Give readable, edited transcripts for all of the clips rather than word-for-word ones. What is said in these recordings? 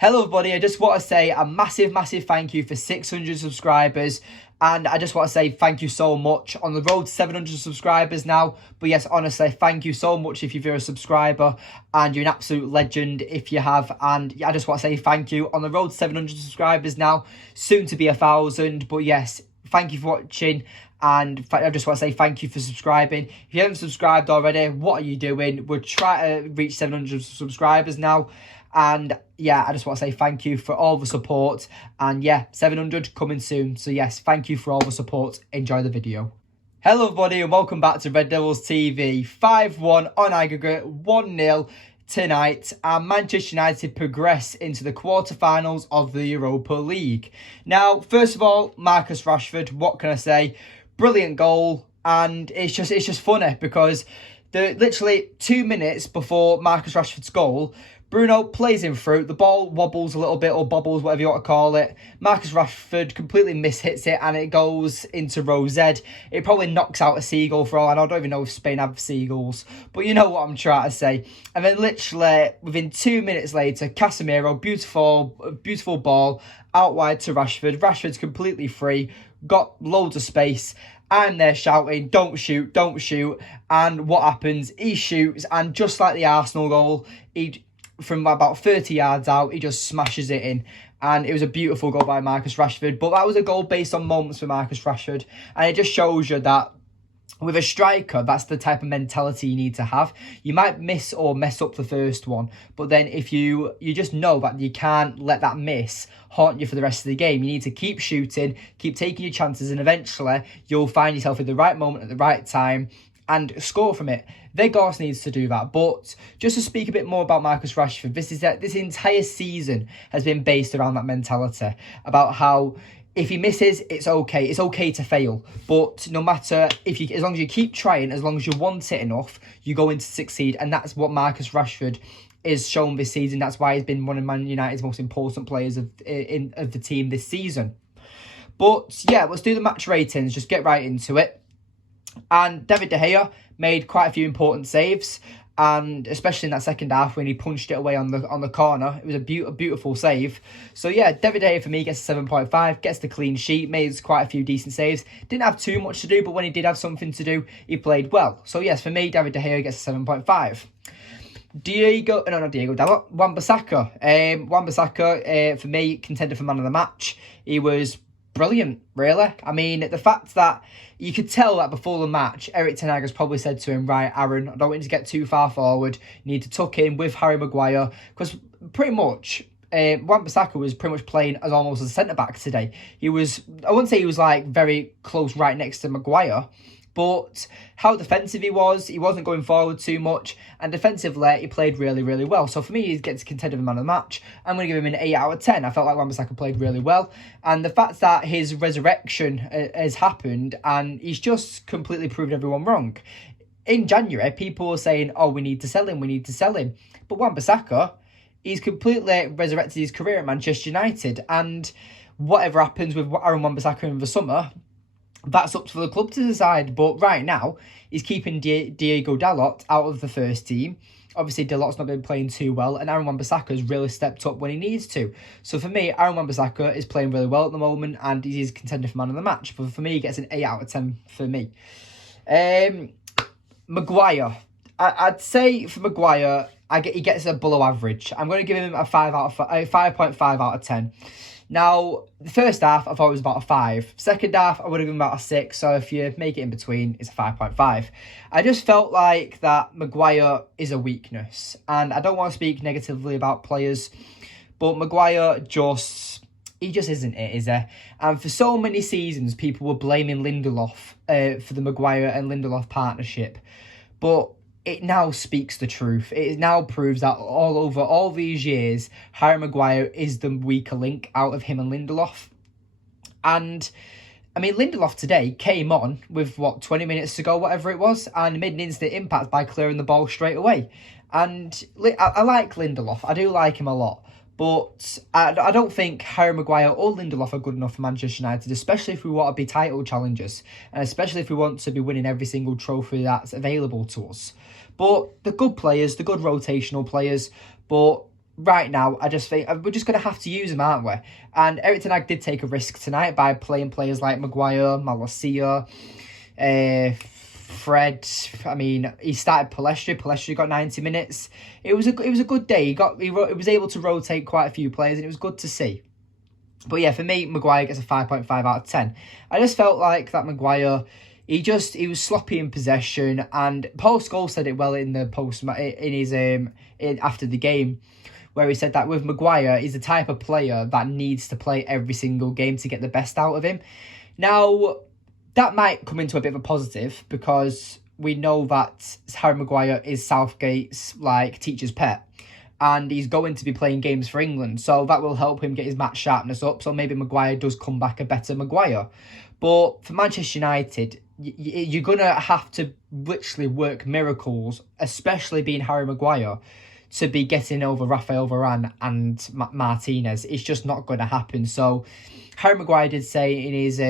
Hello everybody, I just want to say a massive thank you for 600 subscribers, and I just want to say thank you so much. On the road to 700 subscribers now, but yes, honestly, thank you so much if you're a subscriber, and you're an absolute legend if you have. And I just want to say thank you. On the road to 700 subscribers now, soon to be 1,000, but yes, thank you for watching. And I just want to say thank you for subscribing. If you haven't subscribed already, what are you doing? We're trying to reach 700 subscribers now. And yeah, I just want to say thank you for all the support. And yeah, 700 coming soon. So yes, thank you for all the support. Enjoy the video. Hello everybody and welcome back to Red Devils TV. 5-1 on aggregate, 1-0 tonight. And Manchester United progress into the quarterfinals of the Europa League. Now, first of all, Marcus Rashford, what can I say? Brilliant goal. And it's just funny because literally 2 minutes before Marcus Rashford's goal, Bruno plays him through, the ball wobbles a little bit, or bobbles, whatever you want to call it. Marcus Rashford completely mishits it, and it goes into row Z. It probably knocks out a seagull for all I know. I don't even know if Spain have seagulls, but you know what I'm trying to say. And then literally, within 2 minutes later, Casemiro, beautiful ball, out wide to Rashford. Rashford's completely free, got loads of space. I'm there shouting, don't shoot, don't shoot. And what happens? He shoots, and just like the Arsenal goal, from about 30 yards out, he just smashes it in. And it was a beautiful goal by Marcus Rashford. But that was a goal based on moments for Marcus Rashford. And it just shows you that with a striker, that's the type of mentality you need to have. You might miss or mess up the first one, but then if you just know that you can't let that miss haunt you for the rest of the game. You need to keep shooting, keep taking your chances, and eventually you'll find yourself in the right moment at the right time and score from it. Vegas needs to do that. But just to speak a bit more about Marcus Rashford, this entire season has been based around that mentality about how if he misses, it's okay. It's okay to fail. But no matter as long as you keep trying, as long as you want it enough, you're going to succeed. And that's what Marcus Rashford is shown this season. That's why he's been one of Man United's most important players of the team this season. But yeah, let's do the match ratings. Just get right into it. And David De Gea made quite a few important saves, and especially in that second half when he punched it away on the corner. It was a beautiful save. So yeah, David De Gea for me gets a 7.5, gets the clean sheet, made quite a few decent saves. Didn't have too much to do, but when he did have something to do, he played well. So yes, for me, David De Gea gets a 7.5. Wan-Bissaka. Wan-Bissaka, for me, contender for man of the match. He was brilliant, really. I mean, the fact that you could tell that before the match, Erik ten Hag has probably said to him, right, Aaron, I don't want you to get too far forward. You need to tuck in with Harry Maguire. Because pretty much, Wan-Bissaka was pretty much playing as almost a centre-back today. He was, I wouldn't say he was like very close right next to Maguire, but how defensive he wasn't going forward too much, and defensively, he played really well. So for me, he gets contender of the man of the match. I'm going to give him an 8 out of 10. I felt like Wan-Bissaka played really well, and the fact that his resurrection has happened, and he's just completely proved everyone wrong. In January, people were saying, oh, we need to sell him, But Wan-Bissaka, he's completely resurrected his career at Manchester United, and whatever happens with Aaron Wan-Bissaka in the summer, that's up to the club to decide. But right now, he's keeping Diego Dalot out of the first team. Obviously, Dalot's not been playing too well, and Aaron Wan-Bissaka has really stepped up when he needs to. So for me, Aaron Wan-Bissaka is playing really well at the moment, and he's contender for man of the match. But for me, he gets an 8 out of 10 for me. Maguire. I'd say for Maguire, he gets a below average. I'm going to give him a 5.5 out of 10. Now, the first half, I thought it was about a 5. Second half, I would have given about a 6. So if you make it in between, it's a 5.5. I just felt like that Maguire is a weakness. And I don't want to speak negatively about players, but Maguire he just isn't it, is he? And for so many seasons, people were blaming Lindelof for the Maguire and Lindelof partnership. But it now speaks the truth. It now proves that over all these years, Harry Maguire is the weaker link out of him and Lindelof. And, I mean, Lindelof today came on with, 20 minutes to go, whatever it was, and made an instant impact by clearing the ball straight away. And I like Lindelof. I do like him a lot. But I don't think Harry Maguire or Lindelof are good enough for Manchester United, especially if we want to be title challengers, and especially if we want to be winning every single trophy that's available to us. But the good players, the good rotational players, but right now, I just think we're just going to have to use him, aren't we? And Erik ten Hag did take a risk tonight by playing players like Maguire, Malacia, Fred. I mean, he started Pellistri. Pellistri got 90 minutes. It was a good day. He was able to rotate quite a few players, and it was good to see. But yeah, for me, Maguire gets a 5.5 out of 10. I just felt like that Maguire, he was sloppy in possession, and Paul Scholes said it well in the post in his after the game, where he said that with Maguire, he's the type of player that needs to play every single game to get the best out of him. Now, that might come into a bit of a positive, because we know that Harry Maguire is Southgate's teacher's pet, and he's going to be playing games for England, so that will help him get his match sharpness up. So maybe Maguire does come back a better Maguire. But for Manchester United, you're going to have to literally work miracles, especially being Harry Maguire, to be getting over Rafael Varane and Martinez. It's just not going to happen. So Harry Maguire did say in his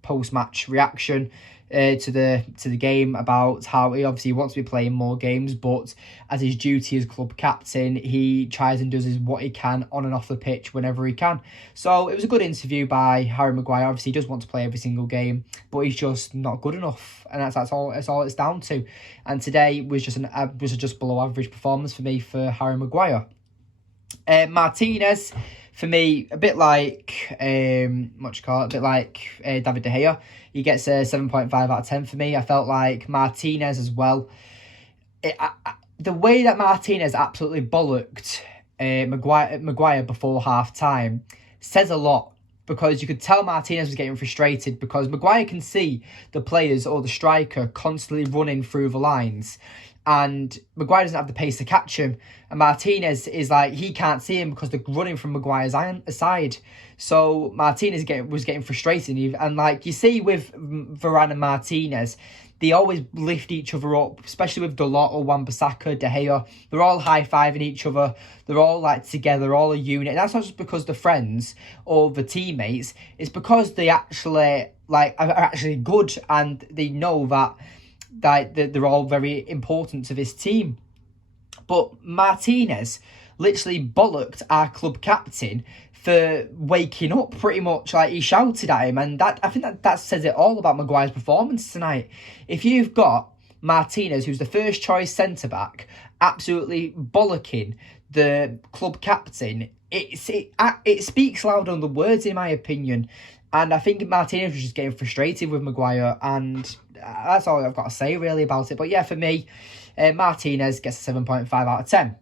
post-match reaction to the game about how he obviously wants to be playing more games, but as his duty as club captain, he tries and does what he can on and off the pitch whenever he can. So it was a good interview by Harry Maguire. Obviously, he does want to play every single game, but he's just not good enough, and that's all it's down to. And today was just just below average performance for me for Harry Maguire. Martinez, for me, a bit like David De Gea. He gets a 7.5 out of 10 for me. I felt like Martinez as well. The way that Martinez absolutely bollocked Maguire before half-time says a lot, because you could tell Martinez was getting frustrated, because Maguire can see the players or the striker constantly running through the lines, and Maguire doesn't have the pace to catch him. And Martinez is he can't see him because they're running from Maguire's side. So Martinez was getting frustrated. And you see with Varane and Martinez, they always lift each other up, especially with Dalot or Wan-Bissaka, De Gea. They're all high-fiving each other. They're all together, all a unit. And that's not just because they're friends or the teammates. It's because they actually are actually good, and they know that they're all very important to this team. But Martinez literally bollocked our club captain for waking up, pretty much. He shouted at him, and I think that says it all about Maguire's performance tonight. If you've got Martinez, who's the first choice centre-back, absolutely bollocking the club captain, it speaks louder than the words, in my opinion. And I think Martinez was just getting frustrated with Maguire, and that's all I've got to say really about it. But yeah, for me, Martinez gets a 7.5 out of 10.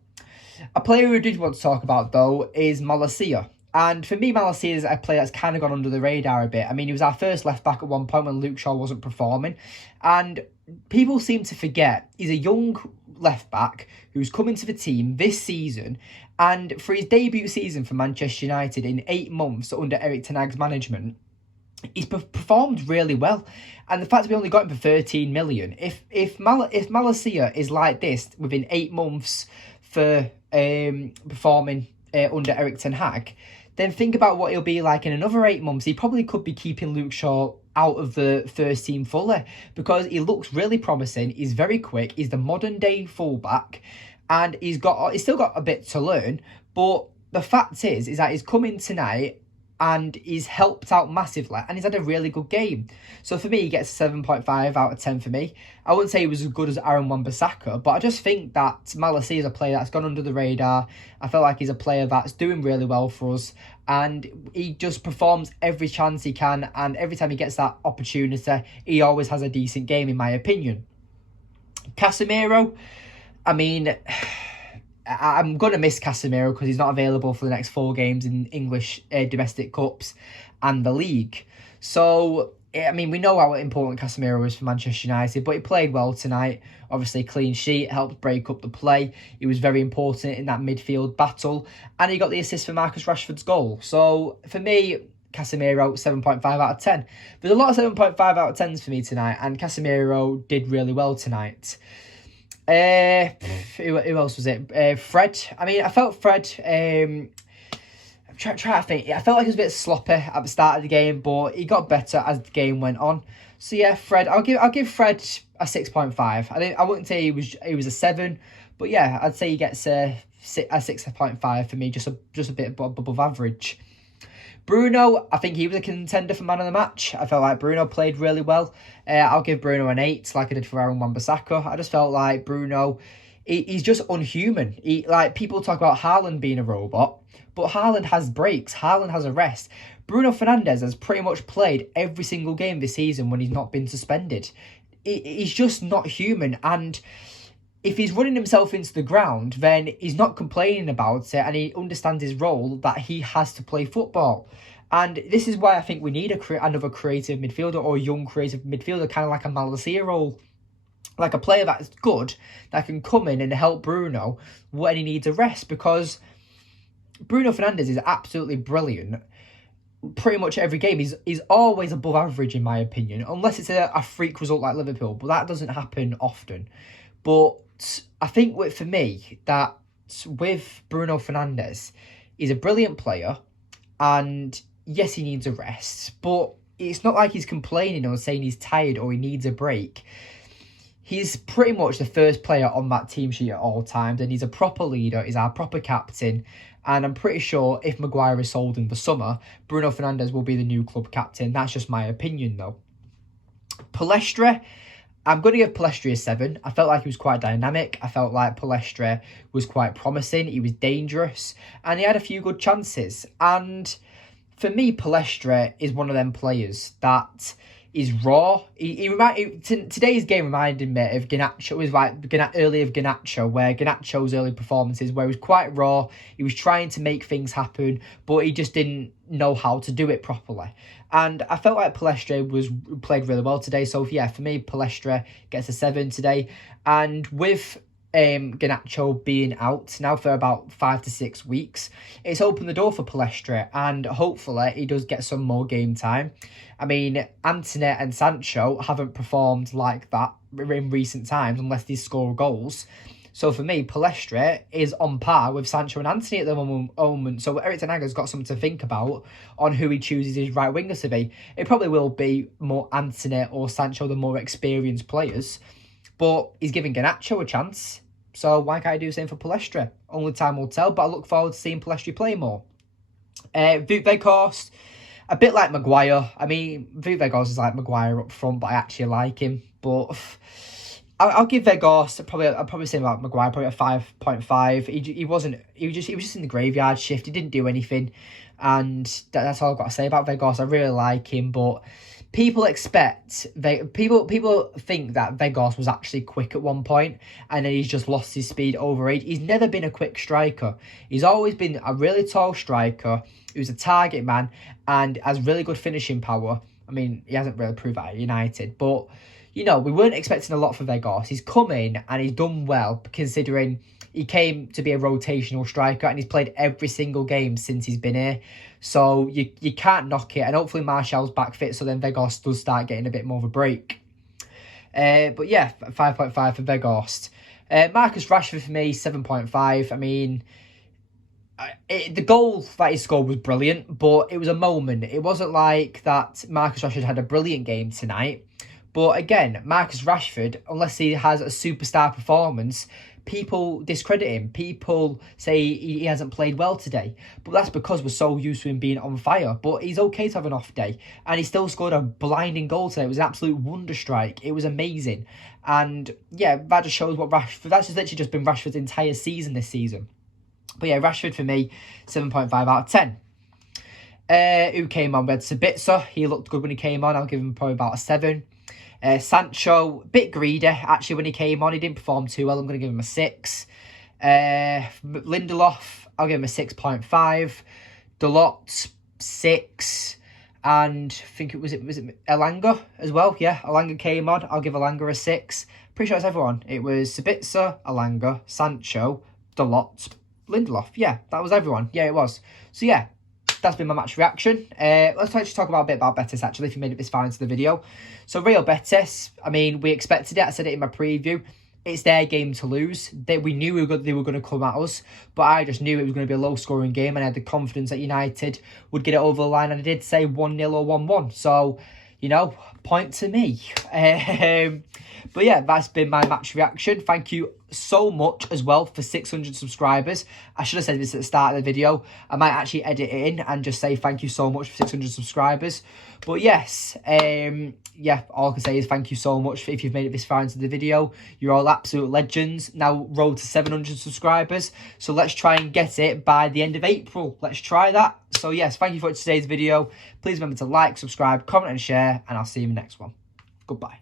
A player who I did want to talk about, though, is Malacia. And for me, Malacia is a player that's kind of gone under the radar a bit. I mean, he was our first left-back at one point when Luke Shaw wasn't performing. And people seem to forget he's a young left-back who's come into the team this season. And for his debut season for Manchester United in 8 months under Erik ten Hag's management, he's performed really well. And the fact that we only got him for 13 million, if Malacia is like this within 8 months for performing under Erik ten Hag, then think about what he'll be like in another 8 months. He probably could be keeping Luke Shaw out of the first team fully, because he looks really promising. He's very quick. He's the modern day fullback, and he's still got a bit to learn. But the fact is that he's come in tonight and he's helped out massively, and he's had a really good game. So for me, he gets a 7.5 out of 10 for me. I wouldn't say he was as good as Aaron Wan-Bissaka, but I just think that Malacia is a player that's gone under the radar. I feel like he's a player that's doing really well for us, and he just performs every chance he can, and every time he gets that opportunity, he always has a decent game, in my opinion. Casemiro, I mean, I'm going to miss Casemiro because he's not available for the next 4 games in English domestic cups and the league. So, I mean, we know how important Casemiro is for Manchester United, but he played well tonight. Obviously, clean sheet, helped break up the play. He was very important in that midfield battle, and he got the assist for Marcus Rashford's goal. So, for me, Casemiro, 7.5 out of 10. There's a lot of 7.5 out of 10s for me tonight, and Casemiro did really well tonight. Who else was it? Fred. I mean, I felt Fred. I'm trying to think. I felt like he was a bit sloppy at the start of the game, but he got better as the game went on. So yeah, Fred. I'll give Fred a 6.5. I wouldn't say he was a 7, but yeah, I'd say he gets a a 6.5 for me, just a bit above average. Bruno, I think he was a contender for man of the match. I felt like Bruno played really well. I'll give Bruno an 8, like I did for Aaron Wan-Bissaka. I just felt like Bruno, he's just unhuman. Like, people talk about Haaland being a robot, but Haaland has breaks. Haaland has a rest. Bruno Fernandes has pretty much played every single game this season when he's not been suspended. He's just not human, and if he's running himself into the ground, then he's not complaining about it, and he understands his role, that he has to play football. And this is why I think we need another creative midfielder, or a young creative midfielder, kind of like a Malacia role. Like a player that's good, that can come in and help Bruno when he needs a rest, because Bruno Fernandes is absolutely brilliant. Pretty much every game, he's always above average in my opinion, unless it's a freak result like Liverpool, but that doesn't happen often. But I think for me, that with Bruno Fernandes, he's a brilliant player, and yes, he needs a rest, but it's not like he's complaining or saying he's tired or he needs a break. He's pretty much the first player on that team sheet at all times, and he's a proper leader, he's our proper captain, and I'm pretty sure if Maguire is sold in the summer, Bruno Fernandes will be the new club captain. That's just my opinion though. Pellistri, I'm going to give Pellistri a 7. I felt like he was quite dynamic. I felt like Pellistri was quite promising. He was dangerous, and he had a few good chances. And for me, Pellistri is one of them players that is raw. Today's game reminded me of Garnacho. It was like early of Garnacho, where Garnacho's early performances, where he was quite raw. He was trying to make things happen, but he just didn't know how to do it properly. And I felt like Pellistri played really well today. So yeah, for me, Pellistri gets a 7 today. And with Garnacho being out now for about 5 to 6 weeks, it's opened the door for Pellistri, and hopefully he does get some more game time. I mean, Antony and Sancho haven't performed like that in recent times unless they score goals. So for me, Pellistri is on par with Sancho and Antony at the moment. So Erik ten Hag's got something to think about on who he chooses his right wingers to be. It probably will be more Antony or Sancho, the more experienced players. But he's giving Garnacho a chance. So why can't I do the same for Pellistri? Only time will tell, but I look forward to seeing Pellistri play more. Weghorst, a bit like Maguire. I mean, Weghorst is like Maguire up front, but I actually like him. But I'll give Weghorst I'll probably say about Maguire, probably a 5.5. He was just in the graveyard shift. He didn't do anything, and that's all I've got to say about Weghorst. I really like him, but people people think that Weghorst was actually quick at one point, and then he's just lost his speed over age. He's never been a quick striker. He's always been a really tall striker who's a target man and has really good finishing power. I mean, he hasn't really proved that at United, but you know, we weren't expecting a lot from Weghorst. He's come in and he's done well, considering he came to be a rotational striker, and he's played every single game since he's been here. So you can't knock it, and hopefully Martial's back fit, so then Weghorst does start getting a bit more of a break. But yeah, 5.5 for Weghorst. Marcus Rashford for me, 7.5. I mean, the goal that he scored was brilliant, but it was a moment. It wasn't like that Marcus Rashford had a brilliant game tonight. But again, Marcus Rashford, unless he has a superstar performance, people discredit him. People say he hasn't played well today. But that's because we're so used to him being on fire. But he's okay to have an off day. And he still scored a blinding goal today. It was an absolute wonder strike. It was amazing. And yeah, that just shows what Rashford... That's just literally just been Rashford's entire season this season. But yeah, Rashford for me, 7.5 out of 10. Who came on? We had Sabitzer. He looked good when he came on. I'll give him probably about a 7. Sancho, a bit greedy, actually, when he came on. He didn't perform too well. I'm going to give him a 6. Lindelof, I'll give him a 6.5. Dalot, 6. And I think was it Elanga as well? Yeah, Elanga came on. I'll give Elanga a 6. Pretty sure it's everyone. It was Sabitzer, Elanga, Sancho, Dalot, Lindelof. Yeah, that was everyone. Yeah, it was. So yeah, that's been my match reaction. Let's actually talk about a bit about Betis, actually, if you made it this far into the video. So Real Betis, I mean, we expected it. I said it in my preview. It's their game to lose. We knew they were going to come at us, but I just knew it was going to be a low-scoring game, and I had the confidence that United would get it over the line, and I did say 1-0 or 1-1. So, you know, point to me. But yeah, that's been my match reaction. Thank you so much as well for 600 subscribers. I should have said this at the start of the video. I might actually edit it in and just say thank you so much for 600 subscribers. But yes, yeah, all I can say is thank you so much if you've made it this far into the video. You're all absolute legends. Now road to 700 subscribers. So let's try and get it by the end of April. Let's try that. So yes, thank you for today's video. Please remember to like, subscribe, comment and share, and I'll see you in the next one. Goodbye.